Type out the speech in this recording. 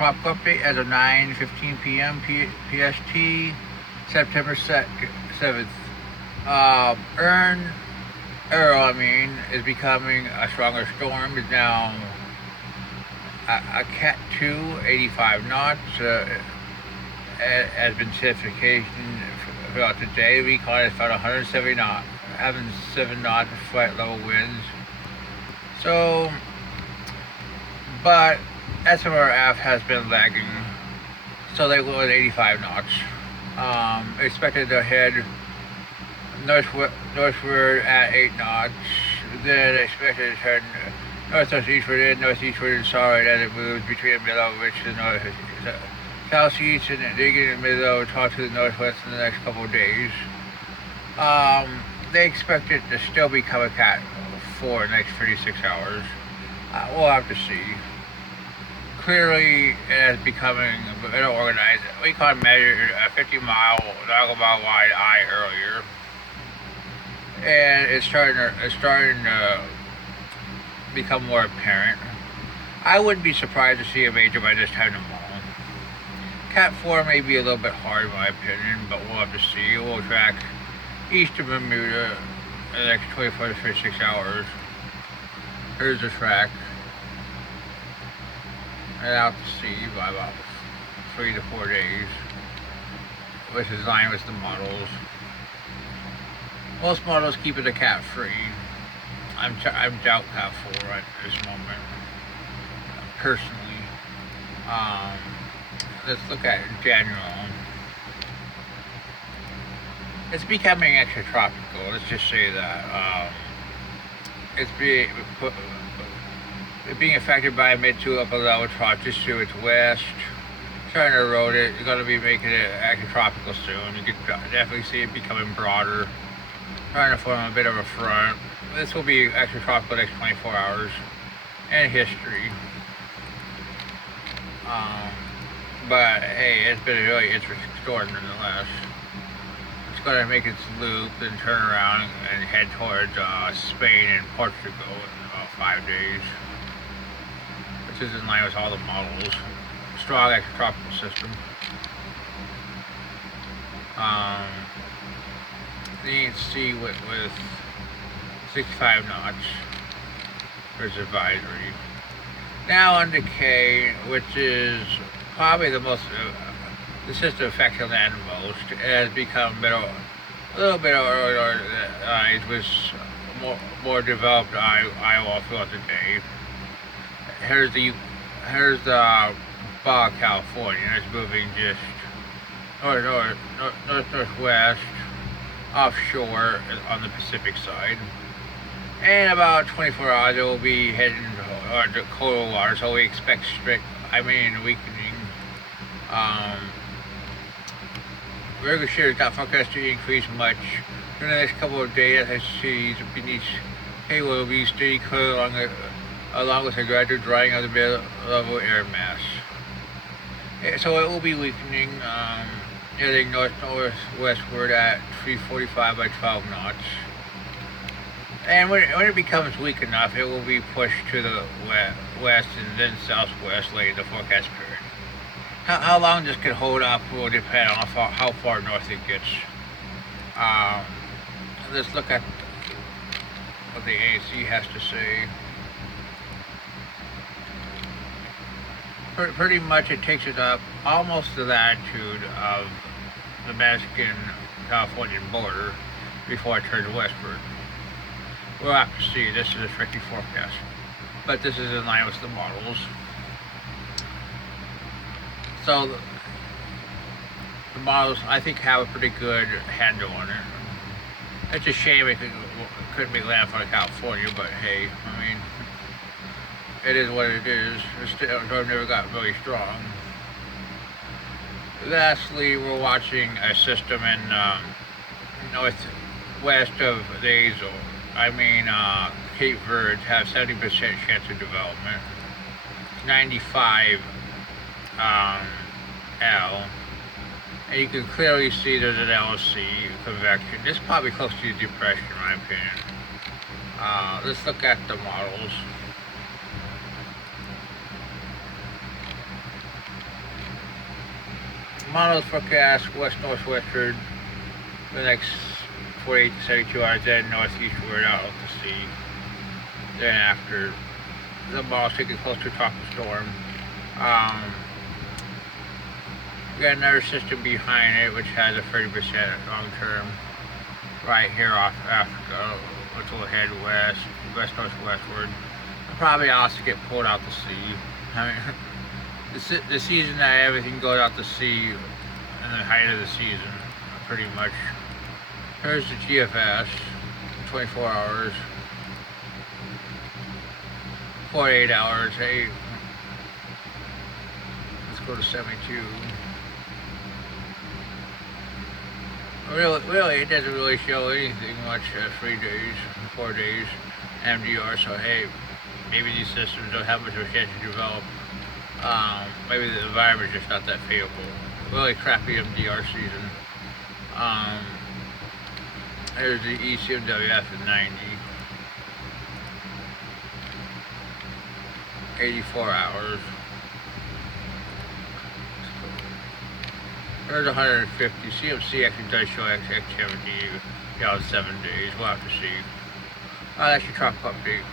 tropical update as of 9:15 p.m. PST, September 7th. Earl, is becoming a stronger storm. Is now a Cat 2, 85 knots. Has been certification throughout the day. We caught it about 170 knots, having 7 knots of flight level winds. So, but SMRF has been lagging, so they go at 85 knots. Expected to head northward at 8 knots. Then expected to turn northeastward and northeastward and solid as it moves between the middle of which the north, southeast, and digging in the middle, talk to the northwest in the next couple of days. They expect it to still become a Cat 4 in the next 36 hours. We'll have to see. Clearly, it is becoming better organized. We caught measured a 50-mile, mile wide eye earlier, and it's starting to become more apparent. I wouldn't be surprised to see a major by this time tomorrow. Cat 4 may be a little bit hard in my opinion, but we'll have to see. We'll track east of Bermuda in the next 24 to 36 hours. Here's the track. And out to sea by about 3 to 4 days, which is in line with the models. Most models keep it a Cat 3. I'm doubt Cat 4 at this moment, personally. Let's look at Danielle. It's becoming extratropical. Let's just say that. It's being affected by a mid to upper level trough just to its west. Trying to erode it. You're going to be making it extratropical soon. You can definitely see it becoming broader. Trying to form a bit of a front. This will be extratropical next 24 hours. And history. But hey, it's been a really interesting storm nonetheless. It's going to make its loop, then turn around and head towards Spain and Portugal in about 5 days. Which is in line with all the models. Strong extratropical system. The sea with 65 knots. There's advisory. Now on decay, which is probably the system affecting land most. It has become a little bit organized with more developed Iowa throughout the day. Here's the Baja California. It's moving just northwest offshore on the Pacific side. And about 24 hours it will be heading to colder water, so we expect weakening. Regular shares not forecast to increase much during the next couple of days. As seas beneath hay will be steady clear along with a gradual drying of the mid-level air mass. So it will be weakening, heading northwestward at 345 by 12 knots. And when it becomes weak enough, it will be pushed to the west and then southwest late in the forecast period. How long this can hold up will depend on how far north it gets. Let's look at what the AC has to say. Pretty much it takes it up almost the latitude of the Mexican-Californian border before it turns westward. We'll have to see. This is a tricky forecast, but this is in line with the models. So the models, I think, have a pretty good handle on it. It's a shame it couldn't be landfall in California, but hey, it is what it is. The storm never got really strong. Lastly, we're watching a system in northwest of the Azores. Cape Verde have 70% chance of development. 95 L. And you can clearly see there's an LC convection. This is probably close to a depression, in my opinion. Let's look at the models. Models forecast west northwestward for the next 48 to 72 hours, then northeastward out to sea. Then after the models taking close to tropical storm. We got another system behind it which has a 30% long term right here off Africa, which will head west northwestward. It'll probably also get pulled out to sea. I mean, the season that everything goes out to sea in the height of the season, pretty much. Here's the GFS, 24 hours, 48 hours. Hey, let's go to 72. Really, it doesn't really show anything much 3 days, 4 days, MDR. So hey, maybe these systems don't have much of a chance to develop. Maybe the environment's just not that favorable. Really crappy MDR season. There's the ECMWF at 90. 84 hours. There's 150. CMC actually does show activity, 7 days. We'll have to see. That's your tropical update.